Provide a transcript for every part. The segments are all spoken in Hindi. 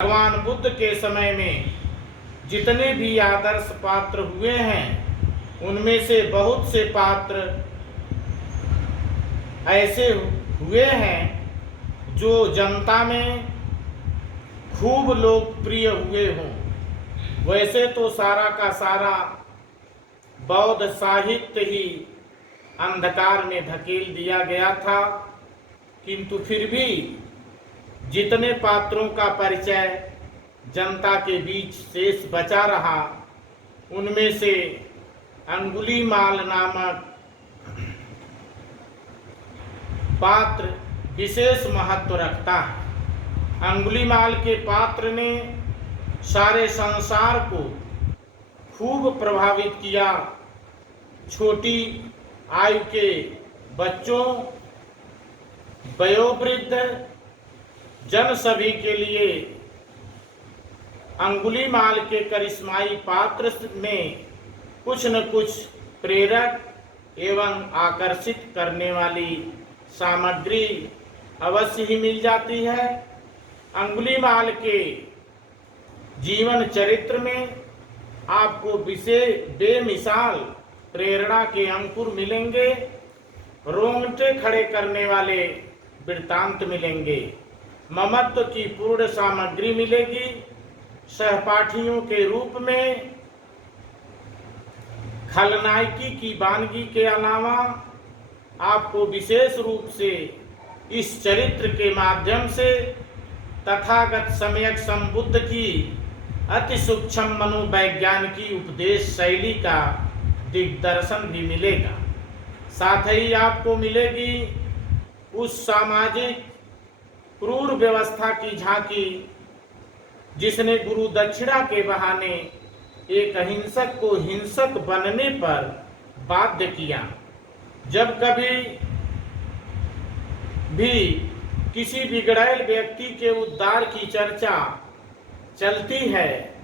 भगवान बुद्ध के समय में जितने भी आदर्श पात्र हुए हैं उनमें से बहुत से पात्र ऐसे हुए हैं जो जनता में खूब लोकप्रिय हुए हों। वैसे तो सारा का सारा बौद्ध साहित्य ही अंधकार में धकेल दिया गया था, किंतु फिर भी जितने पात्रों का परिचय जनता के बीच शेष बचा रहा, उनमें से अंगुलीमाल नामक पात्र विशेष महत्व रखता है। अंगुलीमाल के पात्र ने सारे संसार को खूब प्रभावित किया। छोटी आयु के बच्चों, वयोवृद्ध जन सभी के लिए अंगुलीमाल के करिश्माई पात्र में कुछ न कुछ प्रेरक एवं आकर्षित करने वाली सामग्री अवश्य ही मिल जाती है। अंगुलीमाल के जीवन चरित्र में आपको बेमिसाल प्रेरणा के अंकुर मिलेंगे, रोंगटे खड़े करने वाले वृत्तांत मिलेंगे, ममत्व की पूर्ण सामग्री मिलेगी। सहपाठियों के रूप में खलनायकी की वानगी के अलावा आपको विशेष रूप से इस चरित्र के माध्यम से तथागत सम्यक संबुद्ध की अति सूक्ष्म मनोवैज्ञानिकी उपदेश शैली का दिग्दर्शन भी मिलेगा। साथ ही आपको मिलेगी उस सामाजिक क्रूर व्यवस्था की झांकी जिसने गुरु दक्षिणा के बहाने एक अहिंसक को हिंसक बनने पर बाध्य किया। जब कभी भी किसी बिगड़ैल व्यक्ति के उद्धार की चर्चा चलती है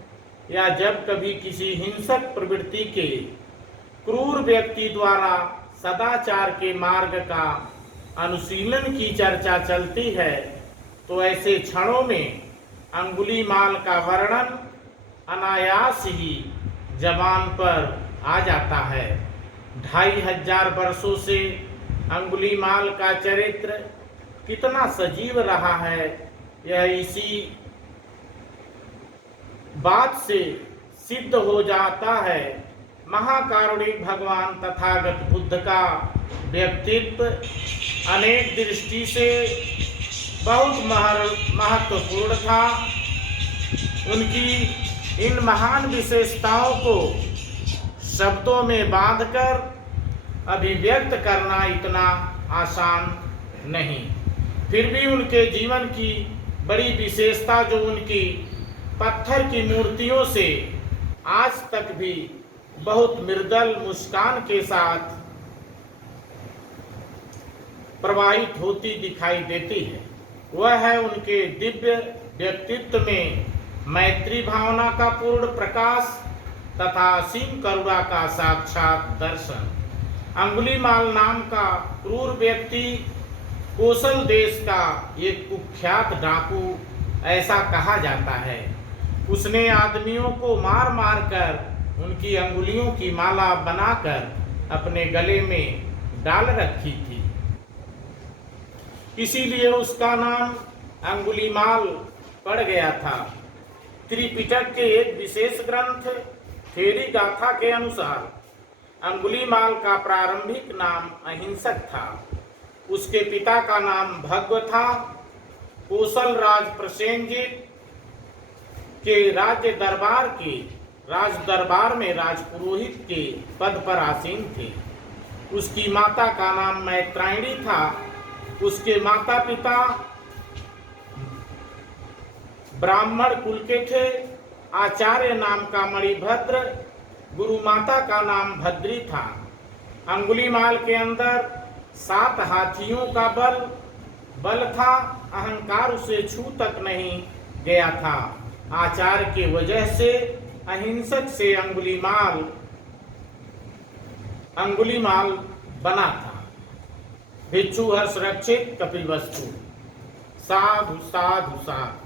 या जब कभी किसी हिंसक प्रवृत्ति के क्रूर व्यक्ति द्वारा सदाचार के मार्ग का अनुशीलन की चर्चा चलती है, तो ऐसे क्षणों में अंगुलीमाल का वर्णन अनायास ही जबान पर आ जाता है। 2500 वर्षों से अंगुलीमाल का चरित्र कितना सजीव रहा है, यह इसी बात से सिद्ध हो जाता है। महाकारुणिक भगवान तथागत बुद्ध का व्यक्तित्व अनेक दृष्टि से बहुत महत्वपूर्ण था। उनकी इन महान विशेषताओं को शब्दों में बांधकर अभिव्यक्त करना इतना आसान नहीं। फिर भी उनके जीवन की बड़ी विशेषता जो उनकी पत्थर की मूर्तियों से आज तक भी बहुत मृदुल मुस्कान के साथ प्रवाहित होती दिखाई देती है, वह है उनके दिव्य व्यक्तित्व में मैत्री भावना का पूर्ण प्रकाश तथा असीम करुणा का साक्षात दर्शन। अंगुलीमाल नाम का क्रूर व्यक्ति कौशल देश का एक कुख्यात डाकू ऐसा कहा जाता है। उसने आदमियों को मार मार कर उनकी अंगुलियों की माला बनाकर अपने गले में डाल रखी थी, इसीलिए उसका नाम अंगुलीमाल पड़ गया था। त्रिपिटक के एक विशेष ग्रंथ थेरी गाथा के अनुसार अंगुलीमाल का प्रारंभिक नाम अहिंसक था। उसके पिता का नाम भग्व था। कौशल राज प्रसेनजीत के राज दरबार में राजपुरोहित के पद पर आसीन थे। उसकी माता का नाम मैत्रायणी था। उसके माता पिता ब्राह्मण कुल के थे। आचार्य नाम का मणिभद्र, गुरु माता का नाम भद्री था। अंगुलीमाल के अंदर 7 हाथियों का बल था। अहंकार उसे छू तक नहीं गया था। आचार्य के वजह से अहिंसक से अंगुलीमाल बना था। भिक्षु हर्ष रक्षित कपिलवस्तु। साधु साधु साधु।